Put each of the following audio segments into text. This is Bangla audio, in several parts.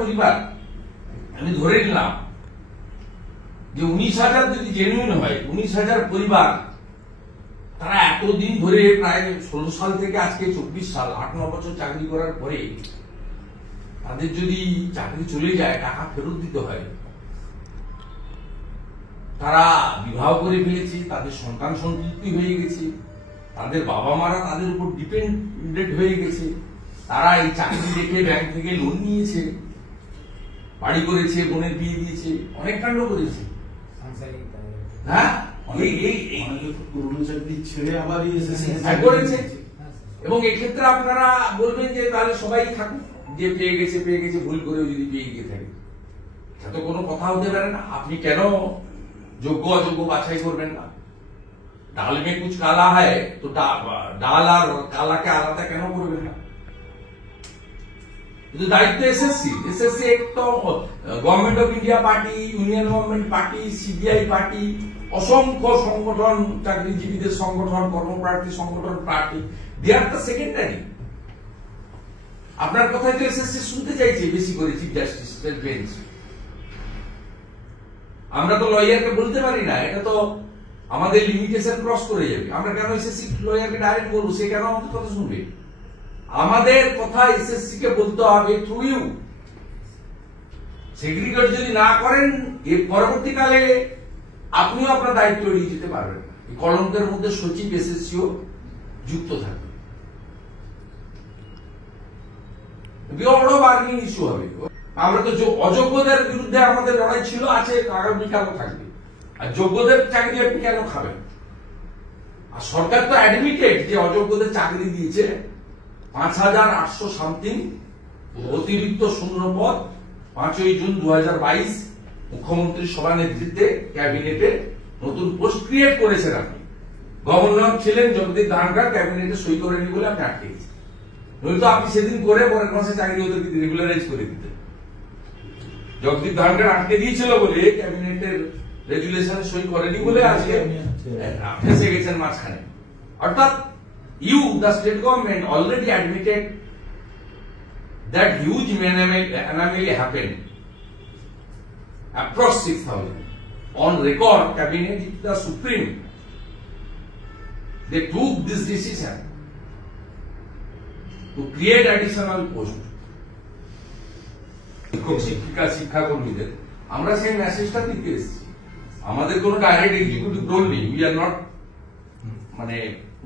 পরিবার আমি ধরে নিলাম যে 19,000 যদি জেনুইন হয়, 19,000 পরিবার তারা এতদিন ধরে প্রায় 16 সাল থেকে আজকে 24 সাল 8-9 বছর চাকরি করার পরে তাদের যদি চাকরি চলে যায়, টাকা ফেরত দিতে হয়, তারা বিবাহ করে ফেলেছে, তাদের সন্তান সন্ততি হয়ে গেছে, তাদের বাবা মারা তাদের উপর ডিপেন্ডেন্ট হয়ে গেছে, তারা এই চাকরি রেখে ব্যাংক থেকে লোন নিয়েছে, বাড়ি করেছে, বোনের বিয়ে দিয়েছে, অনেক কাণ্ড করেছে। হ্যাঁ, করেছে। এবং এক্ষেত্রে আপনারা বলবেন যে তাহলে সবাই থাকুক, যে পেয়ে গেছে ভুল করেও যদি পেয়ে গিয়ে থাকে, এটা তো কোনো কথা হতে পারে না। আপনি কেন যোগ্য অযোগ্য বাছাই করবেন না? ডাল মে কুছ কালা হয় তো ডাল আর কালাকে আলাদা কেন করবেন না? কিন্তু দায়িত্ব এসএসসি এক তো government of India party, union government party, CBI party, অসংখ্য সংগঠন, চাকরিজীবীদের সংগঠন, কর্মপ্রার্থী সংগঠন party, they are the secondary. আপনার কথাই তো এসএসসি শুনতে চাইছে বেশি করে চিফ জাস্টিসের বেঞ্চ। আমরা তো লয়ারকে বলতে পারি না, এটা তো আমাদের লিমিটেশন ক্রস করে যাবে। আমরা কেন এসএসসি লয়ারকে ডাইরেক্ট বলবো? সে কেন আমাদের কথা শুনবে? আমাদের কথা এসএসসি কে বলতে হবে থ্রু ইউ। সেগ্রিগেট যদি না করেন, এর পরবর্তীকালে আপনিও আপনার দায়িত্ব এড়িয়ে যেতে পারবেন না। কলঙ্কের মধ্যে সচিব এসএসসিও যুক্ত থাকবে, বড় বার্গেনিং ইস্যু হবে। আমরা তো অযোগ্যদের বিরুদ্ধে আমাদের লড়াই ছিল, আছে, আগামীকালও থাকবে। আর যোগ্যদের চাকরি আপনি কেন খাবেন? আর সরকার তো অ্যাডমিটেড যে অযোগ্যদের চাকরি দিয়েছে 5,800 সামথিং অতিরিক্ত শূন্য পদ। 5ই জুন 2022 মুখ্যমন্ত্রী সভা নেতৃত্বে ক্যাবিনেটে নতুন পোস্ট ক্রিয়েট করেছেন আপনি। গভর্নর ছিলেন জগদীপ ধনখড়, ক্যাবিনেটে সই করেনি বলে আপনি আটকে গেছেন। নয়তো আপনি সেদিন করে পরের মাসে চাকরি ওদেরকে রেগুলারাইজ করে দিতেন। জগদীপ ধনখড় আটকে দিয়েছিল বলে, ক্যাবিনেটের রেজুলেশনে সই করেনি বলে আজকে ফেসে গেছেন মাঝখানে। অর্থাৎ you, the state government, already admitted that huge anomaly happened. Approx 6,000 on record. Cabinet is the supreme. They took this decision to create additional post. শিক্ষাকর্মীদের আমরা সেই মেসেজটা দিতে এসেছি। আমাদের কোনো ডাইরেক্ট এক্সিকিউটিভ রোল নেই। We are not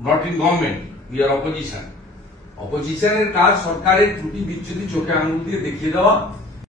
not in government, we are opposition. অপোজিশনের কাজ সরকারের ত্রুটি বিচ্যুতি চোখে আঙুল দিয়ে দেখিয়ে দেওয়া,